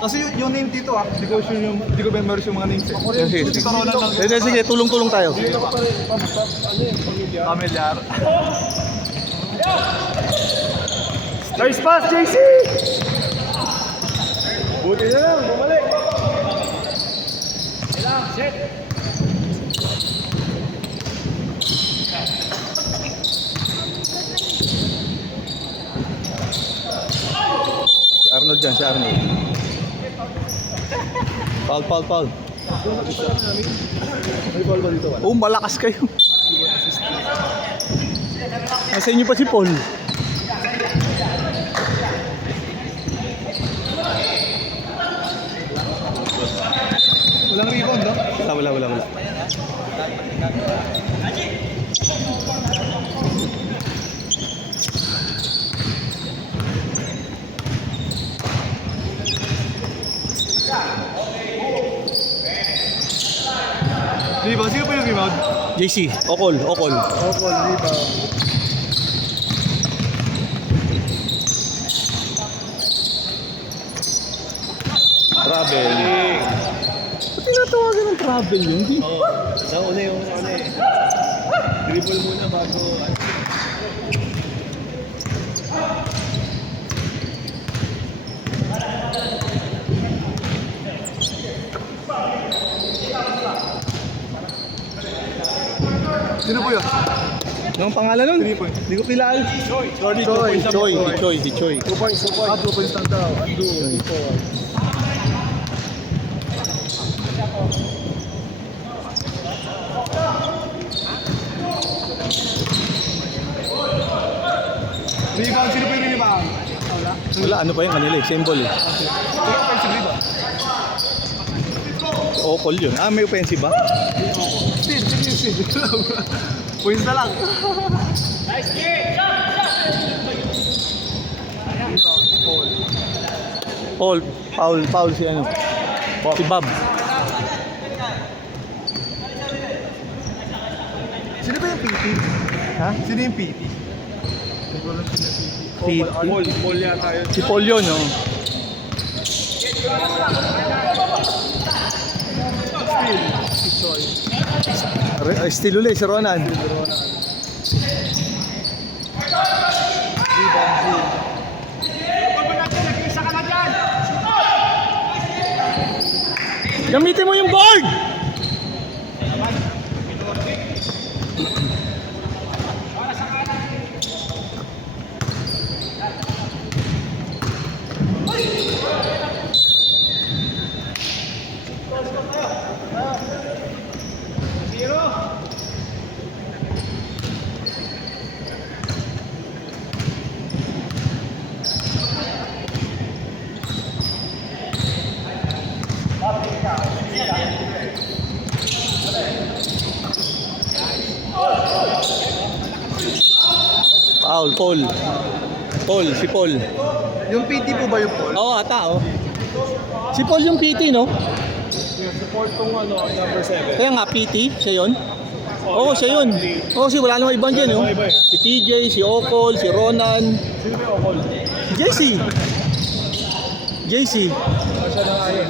Kasi yung name dito hindi ko sure yung, hindi ko memorize yung mga names eh. Sige, Dito Ronan lang. sige, tulong-tulong tayo. Pamilyar. Nice pass, JC! Buti na lang, bumalik. Kailangan, set. Si Arnold dyan, si Arnold. Foul. May ball ba dito? Oh, malakas kayo. Nasa inyo pa si Paul. Walang rebound, no? Wala. Rebound, sino pa yung rebound? JC, Okol. Okol, rebound. Travel. Ba't tinatawagan ng travel yun? Hindi. Nauna yung dribble muna bago. Sino po yun? Anong pangalan nun? 3 points. Hindi ko kilala. Si Choi. 2 points. 2 points lang daw. Undo. 2 points. Rebound, sino po yung rebound? Wala, ano pa yung kanila eh, symbol eh. Sino offensive rebound? Okol yun. May offensive ba? Steal. Points na lang. Paul si ano? Si Bob. Sino ba yung PT? Ha? Sino yung PT? PT. Paul yata yun. Si Paul yun, no? Still ulit, si Ronan. Gamitin mo yung board! Si Paul. Yung PT po ba yung Paul? Oo, ata, oh. Si Paul yung PT, no? Yung support tong number 7. Kaya nga, PT, siya yun? Oo, siya yun. Oo, si wala namang ibang dyan, no? Si TJ, si Okol, si Ronan. Sino ba yung Okol? Si JC. Siya na nga yun.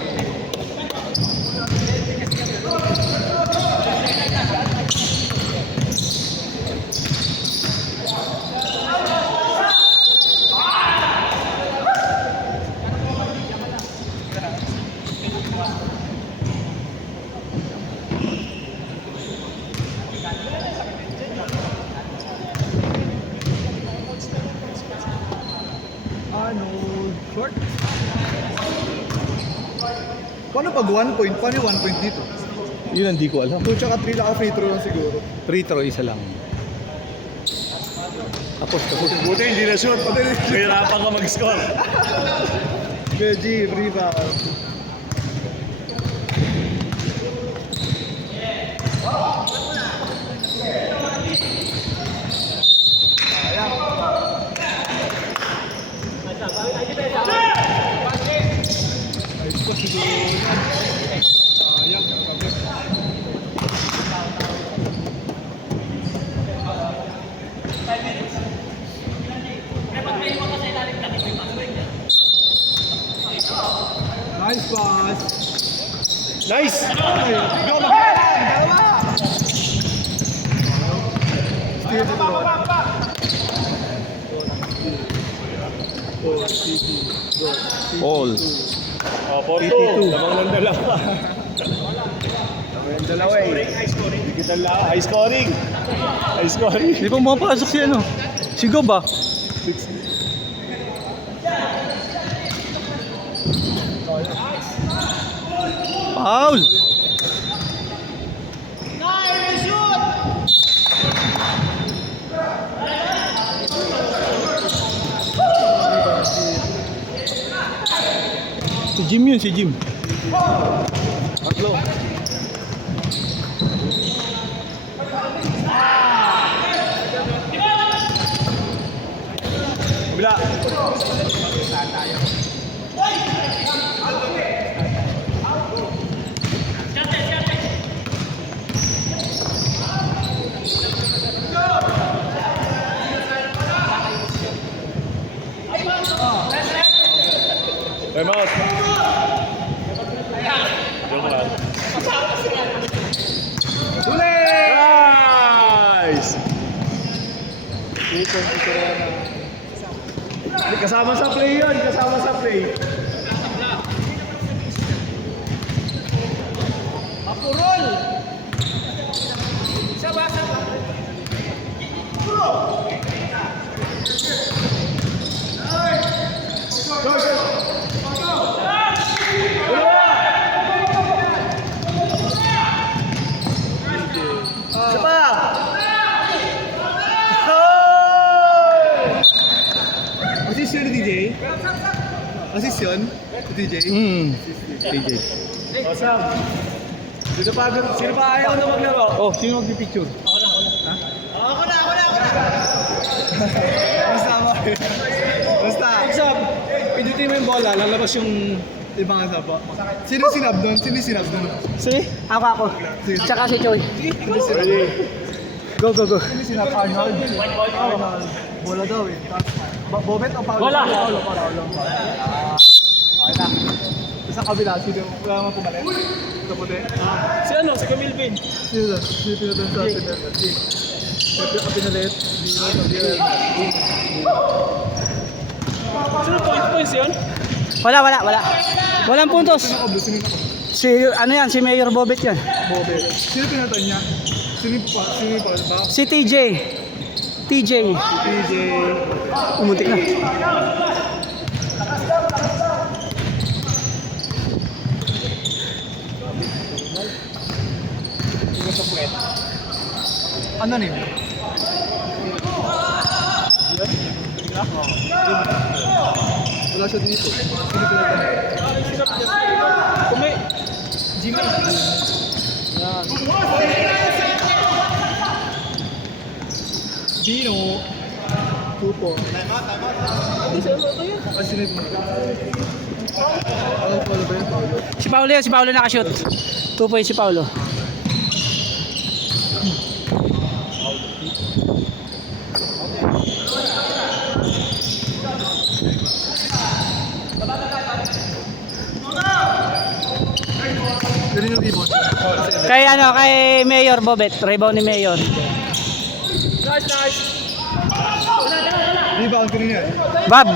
Short? Paano pag 1 point? Paano yung 1 point dito? Yun, hindi ko alam. 2 tsaka 3 lang free throw lang siguro. Free throw, isa lang. Tapos. Buti hindi na shoot. Mahirapan ka mag-score. Beji, rebound. Nice pass. Nice! Go, Makalan! Dalawa! Steal the ball. All. Oh, 4-2. Lamang ng dalawa. Yung dalawa eh. Digital lang. High scoring. High scoring. Hindi pa pumapasok si ano. Si Gob ah. Foul! Si Jim yun, si Jim. Tatlo. Bila. Time out. Joke lang. Nice! Kasama sa play yun, kasama sa play. Assist yun ni DJ? Assist yun? Si DJ? TJ. O, Sam. Sino pa ayaw na maglaro? Oh, sino magpipicture? Basta mo. Basta. Sam, pindutin mo yung bola, lalabas yung... Ibang asa po. Sino sinab doon? Sino sinab doon? Si? Ako. Tsaka si Choi. Ready? Go, go, go. Sino sinab? Arnold? Arnold. Bola daw eh. Bobet o Paulo? Bola. Paulo. Okay na. Sa kabila, sino? Wala naman pumalit. Sa puti. Si ano? Si Camille Vin. Sino doon? Sino doon sa atin? Pinalit. Sino points yun? Wala. Walang puntos. Sino Si, ano yan, si Mayor Bobet yan. Bobet. Sino pinatan niya? Sino yung pa? Si TJ. TJ. PJ. Umuntik na. Ano na yun? Wala siya dito. Sino pinatan? Kumi. Jimmy. Dino. Tupo. Ah, sino yung Paulo ba yun? Paulo. Si Paulo nakashoot. 2 points si Paulo. Ganun yung rebound. Kay Mayor Bobet. Rebound ni Mayor. Rebound ko rin yan. Bob.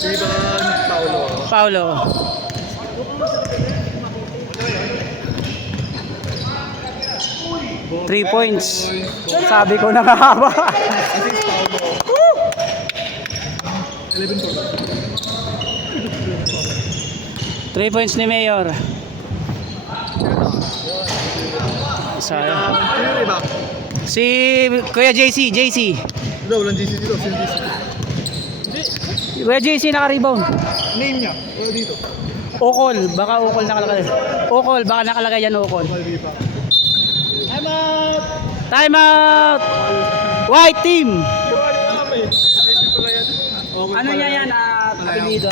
Rebound, Paulo. Paulo. Three points. Sabi ko na mahaba. Assist, Paulo. 11 for 3 points ni Mayor. Sayang. Sino yung rebound? Si Kuya JC. Dito, walang GC dito. Sino GC? Kuya JC naka-rebound. Name niya. Wala dito. Okol, baka Okol nakalagay. Okol, baka nakalagay yan Okol. Wala dito. Time out! White team! Ano niya yan? Apelido.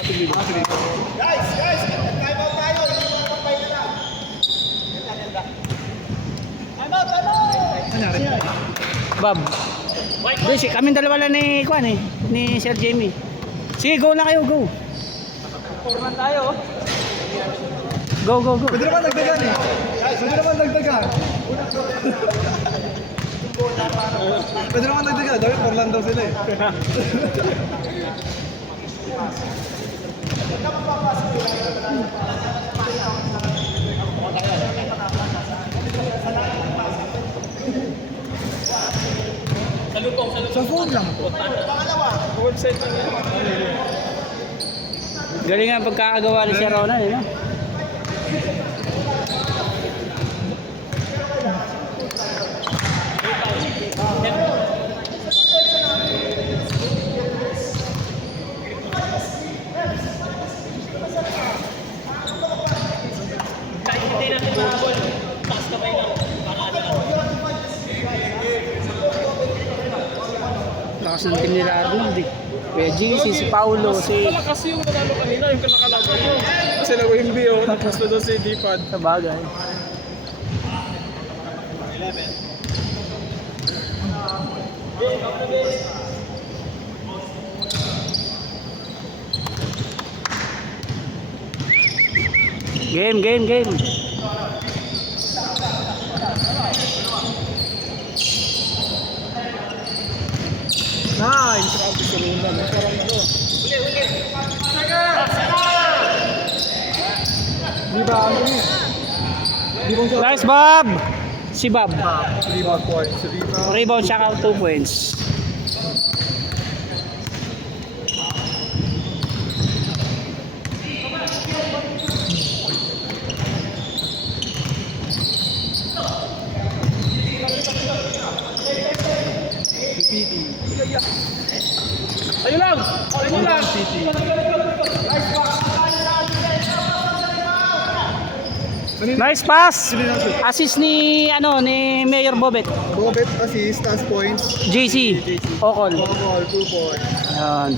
Nangyari? Bob. Hindi, kaming dalawa lang ni Kwan eh. Ni Sir Jamie. Sige, go na kayo, go. Forman tayo. Go, go, go. Pwede naman dagdagan eh. Pwede naman dagdagan. Pwede naman dagdagan. Dami Portland daw sila eh. Sa phone lang po. Galing ang pagkakagawa ni Sir Ronald, eh, no? Lakas ng team nila Arnold eh. Kuya GC, si Paulo, si... Malakas yung nanalo kanina, yung kanakalaban nyo. Kasi nag-wimby oh, tapos na doon si D-pad. Sa bagay. Game, game, game. Nice. Di ba ano ni? Di ba siya? Nice, Bob! Si Bob. Rebound points. Rebound. Rebound siya ka 2 points. Ayun lang! Ayun lang! Nice pass! Assist ni Mayor Bobet. Bobet assist, task points. JC. Okol. Ball, 2 points. Ayan.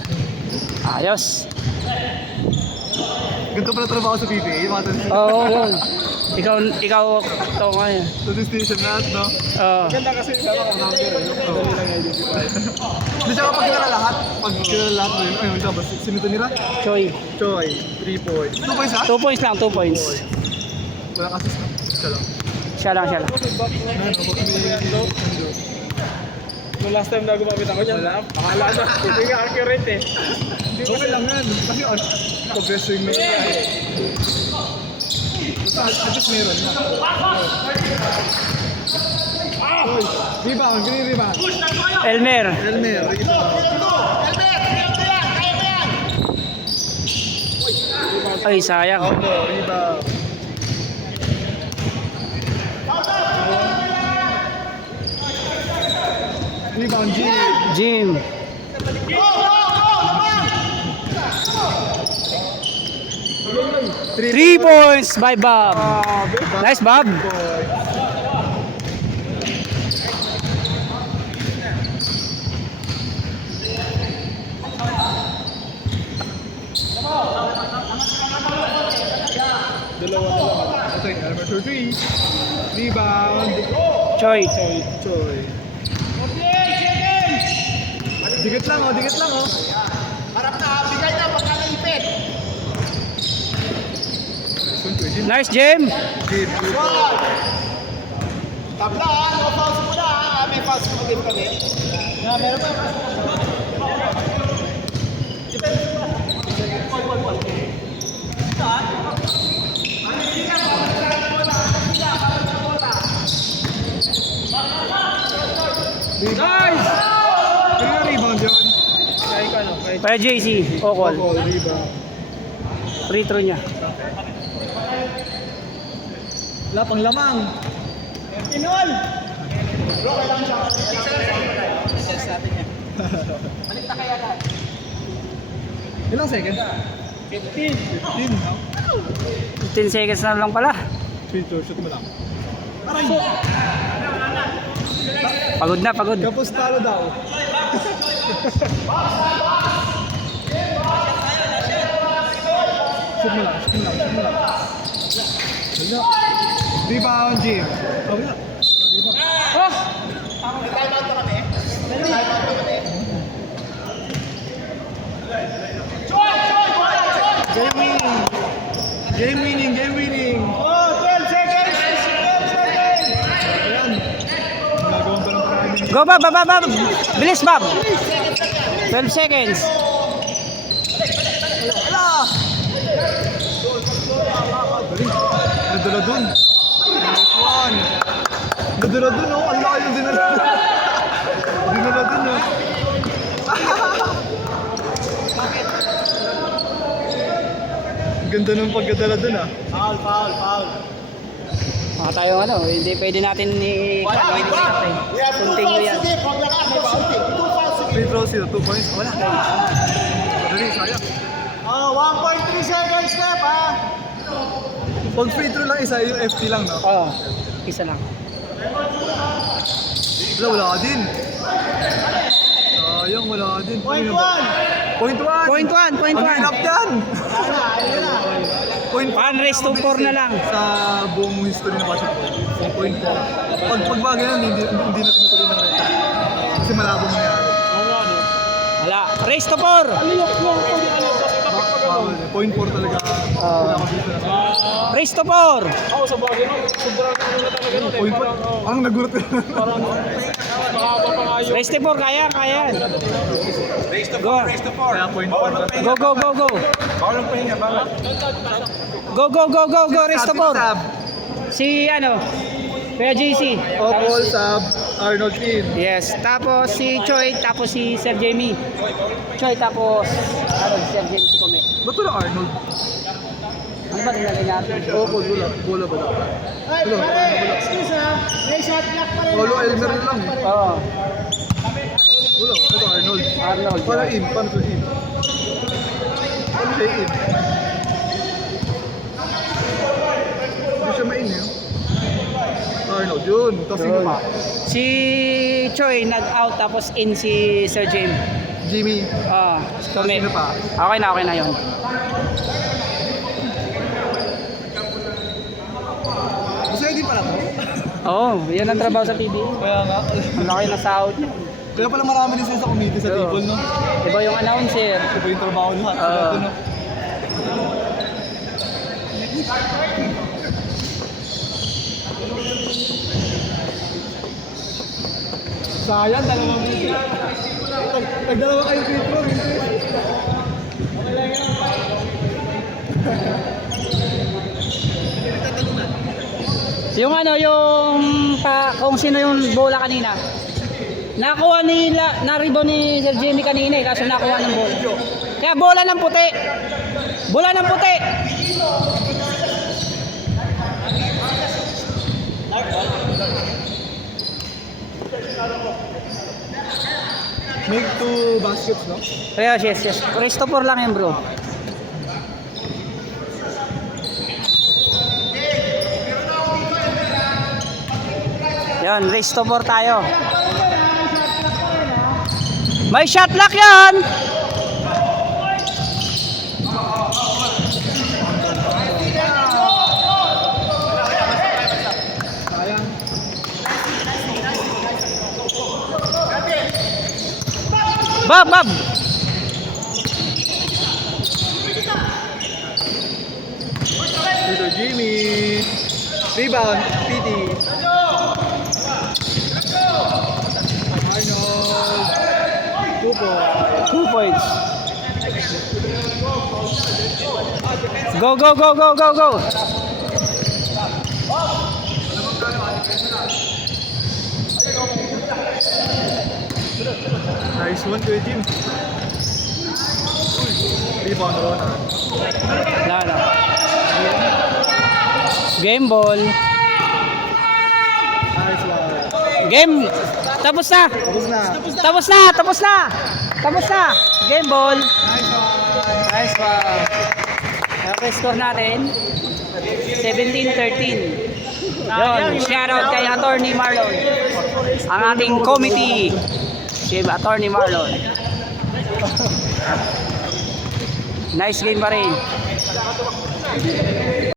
Ayos. Ganito pala trabaho sa PBA, mga Oo, yun. Ikaw to ngayon. statistician lahat, no? Oo. Ganda kasi sama ko number eh. Madali lang identify. Hindi siya kapag kilala lahat. Pag kilala lahat mo yun, ayun, tapos sino ito nila? Choi. Choi, 3 points. 2 points ha? 2 points lang, 2 points. Walang assist na. Siya lang. Siya lang, siya lang. Nung last time na gumamit ako dyan, akala na, hindi nga accurate eh. Okay lang yan. Kasi progressing na yun. Basta at least meron na. Uy, rebound, green rebound. Elmer. Elmer, Ay, sayang. rebound. Rebound, G. Jim. 3 points by Bob. Nice, Bob. Dalawa. Ito yung Elmer 3. Rebound. Choi. Choi. Dikit lang oh, dikit lang oh. Harap na, bigay na, baka naipit. Nice, Jim. Tabla no fouls muna may fouls mo din kami. Meron pa. Nice! Kaya rebound yun. Para JC. Okol. Rebound. Free throw niya. Wala pang lamang. Pinol. Ilang second? 15. 15 seconds na lang pala. Free throw, shoot mo lang. Aray! Pagod na, pagod. Kapos talo daw. Shoot mo lang, shoot mo lang, shoot mo lang. Wala. Rebound, Jim. Oh, wala. Rebound. May timeout na kami. Game winning, game winning. Oh, 12 seconds! 12 seconds! Ayan. Gagawin pa ng paraan. Go, Bob, Bob, Bob, Bob. Bilis, Bob. 12 seconds. Nadala dun. Nice one. Nadala dun, oh. Ang laki yung dinala. Dinala dun, oh. Ganda ng pagkadala dun, ah. Foul, foul, foul. Mga tayo ano, hindi pwede natin We have 2 Continue fouls yan. to give. Huwag lang may shooting. 2 fouls to Free give. throw sila, 2 points. Wala. Madali, sayang. 1.3 seconds left, ha? Pag free throw lang isa, yung FT lang, no? Oo, isa lang. Wala ka din. Sayang, wala ka din. Point 1. Point 1. Point 1, point Ang 1. hirap yan. Point 1 race to 4 na lang. Sa buong history ng basketball. Point 4. Pag bagay yan, hindi na tinutuloy ng reta. Kasi malabong na yan. Wala. Race to 4. Bawal eh. Point 4 talaga. Race to 4. Point 4? Ang nagulat ka. Race to 4, kaya, kaya. Go. Kaya point 4. Go, go, go, go. Go, go, go, go, go, race to 4. Si ano, Kuya JC. Opal, Sab, Arnold Team. Yes, tapos si Choi, tapos si Sir Jamie. Choi, tapos ano, si Sir Jamie, si Kome. Ba't wala Arnold? Ano ba nilalagay natin? Opal, wala. Bola ba daw? Ay, pare, excuse ha. May shot clock pa rin. Paulo Elmer na lang eh. Oo, Wala. Ito Arnold. Arnold. Para in. Paano to in? Paano siya in? Hindi siya ma-in eh. Arnold, yun. Tapos sino pa? Si Choi nag-out tapos in si Sir Jamie. Jimmy. Si Tapos Kome. sino pa? Okay na yun. Masaya din pala to. Oo, yan ang trabaho sa PBA. Kaya nga. Ang laki na sahod niya. Kaya pala marami din sila sa committee sa Oo. table, no? Diba yung announcer? Iba yung trabaho lahat. Oo. Ito, no? Sayang, dalawang free. Nagdalawa kayong free throw, hindi. Yung ano, kung sino yung bola kanina. Nakuha nila, na-rebound ni Sir Jamie kanina eh, kaso nakuha ng bola. Kaya bola ng puti. Bola ng puti. Make 2 baskets, no? Yes. Resto 4 lang yan, bro. Yan, race to 4 tayo. May shot lock yan! Sayang. Bob! Dito, Jimmy. Rebound, PD. Arnold. 2 points. Go! Nice one, Kuya Jim. Rebound, Ronald. Lalo. Game ball. Nice one. Game. Tapos na. Tapos na. Game ball. Nice one. Okay, score natin. 17-13. Yun, shoutout kay Attorney Marlon. Ang ating committee. Si Attorney Marlon. Nice game pa rin.